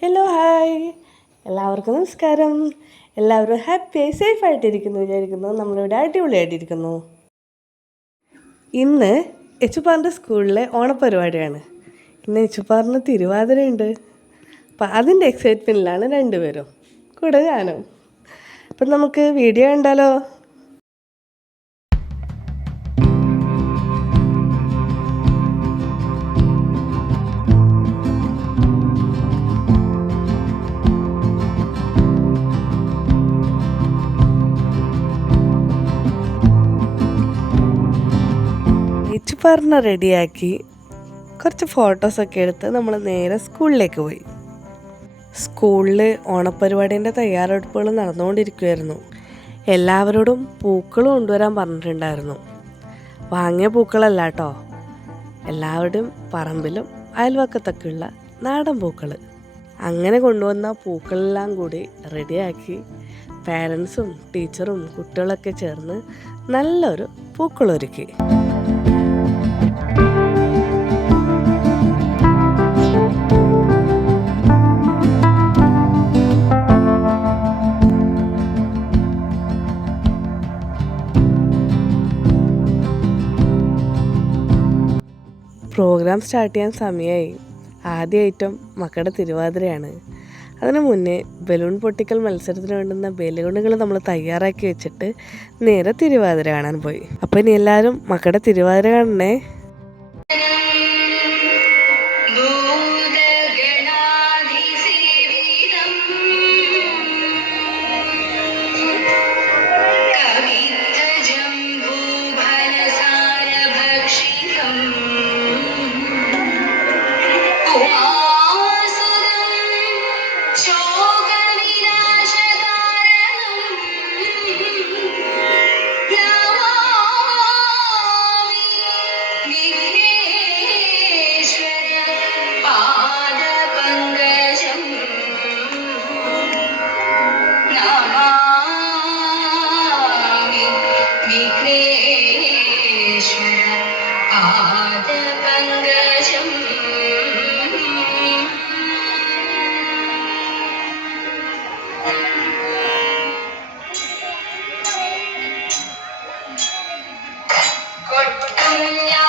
Hello hi എല്ലാവർക്കും നമസ്കാരം. എല്ലാവരും ഹാപ്പിയായി സേഫ് ആയിട്ടിരിക്കുന്നു വിചാരിക്കുന്നു. നമ്മളിവിടെ അടിപൊളിയായിട്ടിരിക്കുന്നു. ഇന്ന് എച്ചുപ്പാറിന്റെ സ്കൂളിലെ ഓണപരിപാടിയാണ് ഇന്ന് എച്ചുപ്പാറിന് തിരുവാതിരയുണ്ട്. അപ്പം അതിന്റെ എക്സൈറ്റ്മെന്റിലാണ് രണ്ടുപേരും. കൂടെ ഞാനും. അപ്പം നമുക്ക് വീഡിയോ കണ്ടാലോ? എച്ചുപ്പാറിനെ റെഡിയാക്കി കുറച്ച് ഫോട്ടോസൊക്കെ എടുത്ത് നമ്മൾ നേരെ സ്കൂളിലേക്ക് പോയി. സ്കൂളിൽ ഓണപ്പരിപാടീന്റെ തയ്യാറെടുപ്പുകൾ നടന്നുകൊണ്ടിരിക്കുമായിരുന്നു എല്ലാവരോടും പൂക്കൾ കൊണ്ടുവരാൻ പറഞ്ഞിട്ടുണ്ടായിരുന്നു. വാങ്ങിയ പൂക്കളല്ല കേട്ടോ. എല്ലാവരുടെയും പറമ്പിലും അയൽവക്കത്തൊക്കെയുള്ള നാടൻ പൂക്കൾ അങ്ങനെ കൊണ്ടുവന്ന പൂക്കളെല്ലാം കൂടി റെഡിയാക്കി പാരൻസും ടീച്ചറും കുട്ടികളൊക്കെ ചേർന്ന് നല്ലൊരു പൂക്കളൊരുക്കി. പ്രോഗ്രാം സ്റ്റാർട്ട് ചെയ്യാൻ സമയമായി ആദ്യ ഐറ്റം മക്കളുടെ തിരുവാതിരയാണ്. അതിനു മുന്നേ ബലൂൺ പൊട്ടിക്കൽ മത്സരത്തിന് വേണ്ടുന്ന ബലൂണുകൾ നമ്മൾ തയ്യാറാക്കി വെച്ചിട്ട് നേരെ തിരുവാതിര കാണാൻ പോയി. അപ്പോൾ ഇനി എല്ലാവരും മക്കളുടെ തിരുവാതിര കാണണേ. Yeah.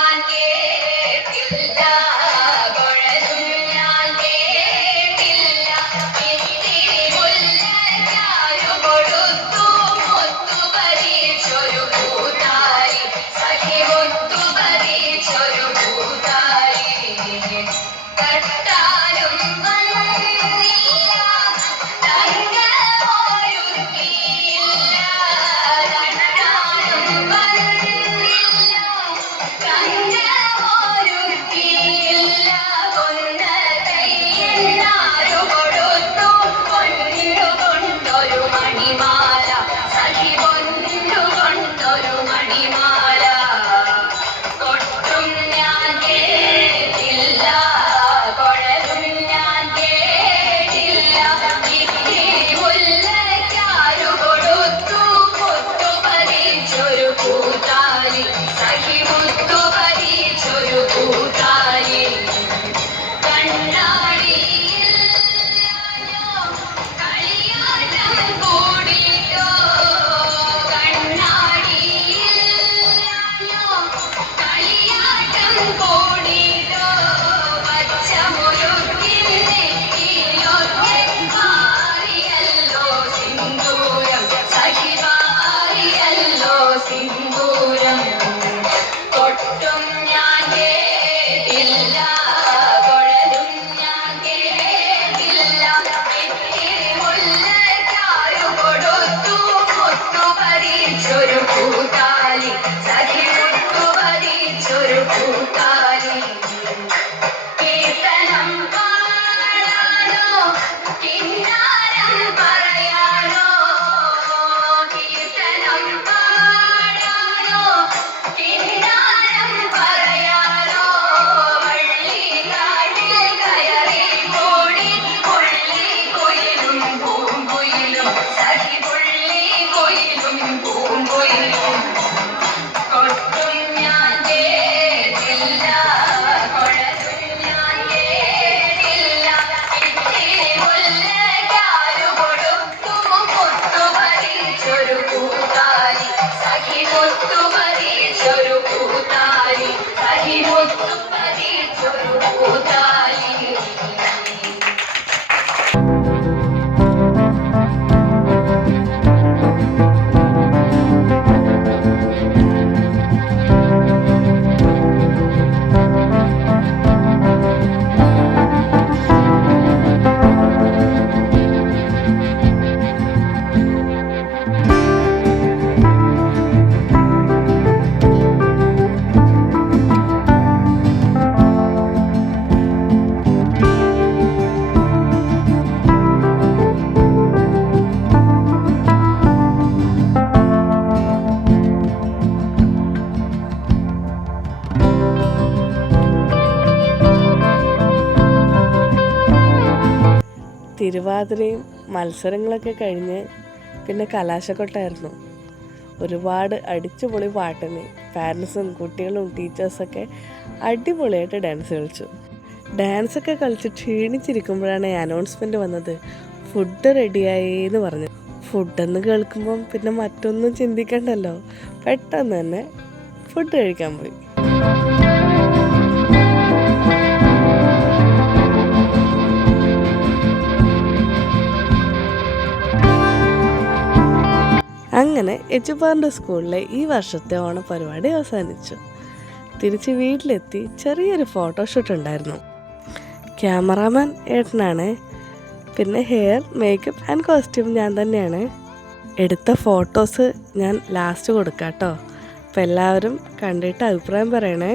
തിരുവാതിരയും മത്സരങ്ങളൊക്കെ കഴിഞ്ഞ് പിന്നെ കലാശക്കൊട്ടായിരുന്നു. ഒരുപാട് അടിച്ചുപൊളി പാട്ടിന് പാരൻസും കുട്ടികളും ടീച്ചേഴ്സൊക്കെ അടിപൊളിയായിട്ട് ഡാൻസ് കളിച്ചു. ഡാൻസൊക്കെ കളിച്ച് ക്ഷീണിച്ചിരിക്കുമ്പോഴാണ് അനൗൺസ്മെന്റ് വന്നത്. ഫുഡ് റെഡിയായി എന്ന് പറഞ്ഞു. ഫുഡെന്ന് കേൾക്കുമ്പം പിന്നെ മറ്റൊന്നും ചിന്തിക്കണ്ടല്ലോ. പെട്ടെന്ന് തന്നെ ഫുഡ് കഴിക്കാൻ പോയി. അങ്ങനെ എച്ചുപാറിന്റെ സ്കൂളിലെ ഈ വർഷത്തെ ഓണപരിപാടി അവസാനിച്ചു. തിരിച്ച് വീട്ടിലെത്തി ചെറിയൊരു ഫോട്ടോഷൂട്ട് ഉണ്ടായിരുന്നു. ക്യാമറാമാൻ ഏട്ടനാണ്. പിന്നെ ഹെയർ മേക്കപ്പ് ആൻഡ് കോസ്റ്റ്യൂം ഞാൻ തന്നെയാണ്. എടുത്ത ഫോട്ടോസ് ഞാൻ ലാസ്റ്റ് കൊടുക്കാം കേട്ടോ അപ്പോൾ എല്ലാവരും കണ്ടിട്ട് അഭിപ്രായം പറയണേ.